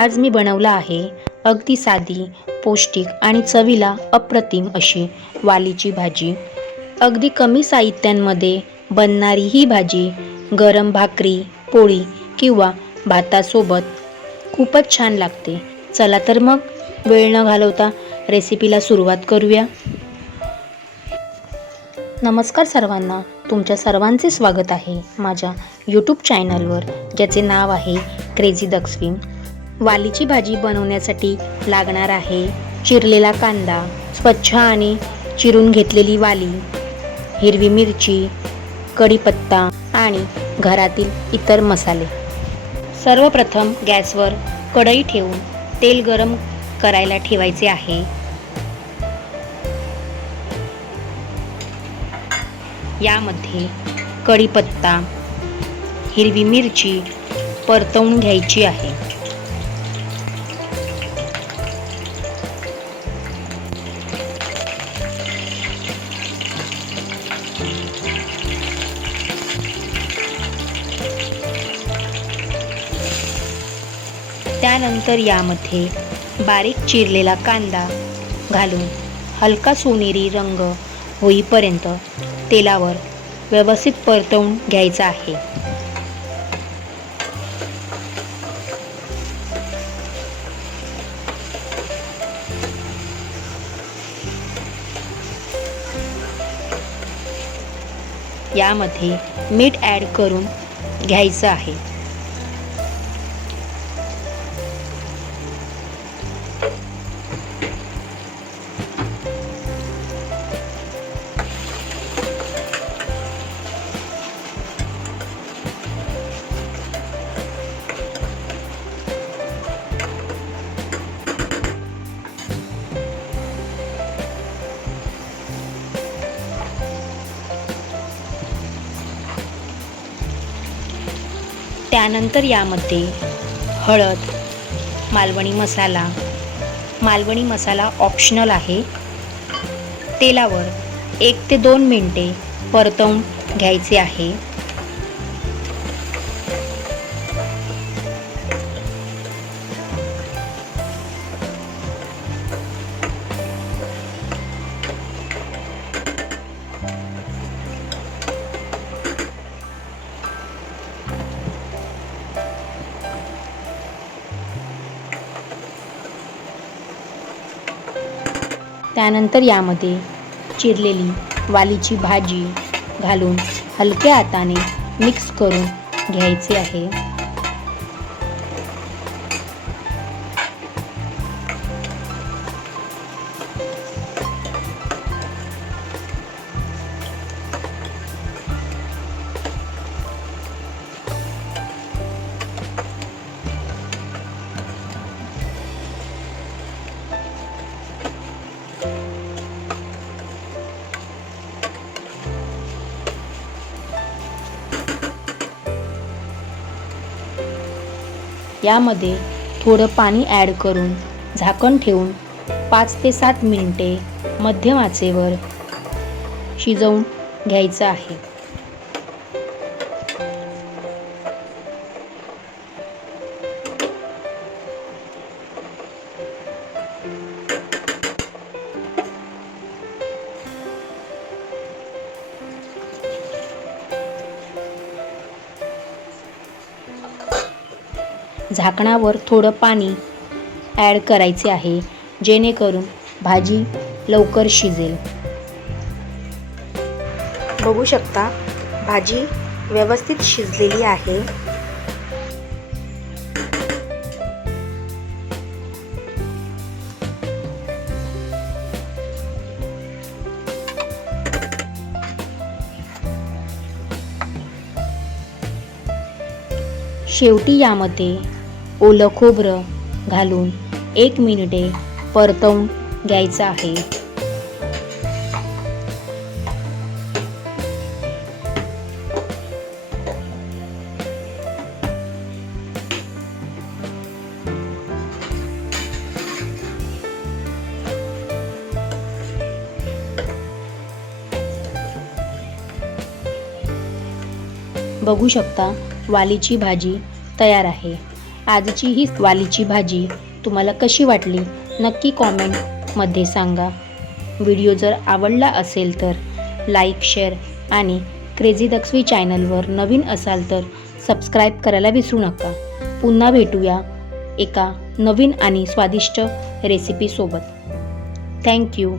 आज मी बनवला आहे अगदी साधी, पौष्टिक आणि चवीला अप्रतिम अशी वालीची भाजी। अगदी कमी साहित्यांमध्ये बनणारी ही भाजी गरम भाकरी, पोळी किंवा भातासोबत खूपच छान लागते। चला तर मग वेळ न घालवता रेसिपीला सुरुवात करूया। नमस्कार सर्वांना, तुमच्या सर्वांचे स्वागत आहे माझ्या यूट्यूब चॅनलवर, ज्याचे नाव आहे क्रेझी डक स्विम। वालीची भाजी बनवण्यासाठी लागणार आहे चिरलेला कांदा, स्वच्छ आणि चिरून घेतलेली वाली, हिरवी मिरची, कढीपत्ता आणि घरातील इतर मसाले। सर्वप्रथम गॅसवर कढई ठेवून तेल गरम करायला ठेवायचे आहे। यामध्ये कढीपत्ता, हिरवी मिरची परतवून घ्यायची आहे। त्यानंतर यामध्ये बारीक चिरलेला कांदा घालून हलका सोनेरी रंग होईपर्यंत तेलावर व्यवस्थित परतवून घ्यायचा आहे। यामध्ये मीठ ॲड करून घ्यायचं आहे। त्यानंतर यामध्ये हळद, मालवणी मसाला ऑप्शनल आहे। तेलावर 1 ते 2 मिनिटे परतवून घ्यायचे आहे। त्यानंतर यामध्ये चिरलेली वालीची भाजी घालून हलक्या हाताने मिक्स करून घ्यायचे आहे। यामध्ये थोडं पाणी ॲड करून झाकण ठेवून 5 ते 7 मिनिटे मध्यम आचेवर शिजवून घ्यायचं आहे। झाकणावर थोडं पाणी ॲड करायचे आहे, जेणेकरून भाजी लवकर शिजेल। बघू शकता, भाजी व्यवस्थित शिजलेली आहे। शेवटी यामध्ये ओलं खोबरं घालून 1 मिनिटे परतवून घ्यायचं आहे। बघू शकता, वालीची भाजी तयार आहे आजची ही वालीची भाजी तुम्हाला कशी वाटली नक्की कॉमेंटमध्ये सांगा. व्हिडिओ जर आवडला असेल तर लाईक, शेअर आणि क्रेझी दक्ष्वी चॅनलवर नवीन असाल तर सबस्क्राईब करायला विसरू नका. पुन्हा भेटूया एका नवीन आणि स्वादिष्ट रेसिपीसोबत. थँक्यू.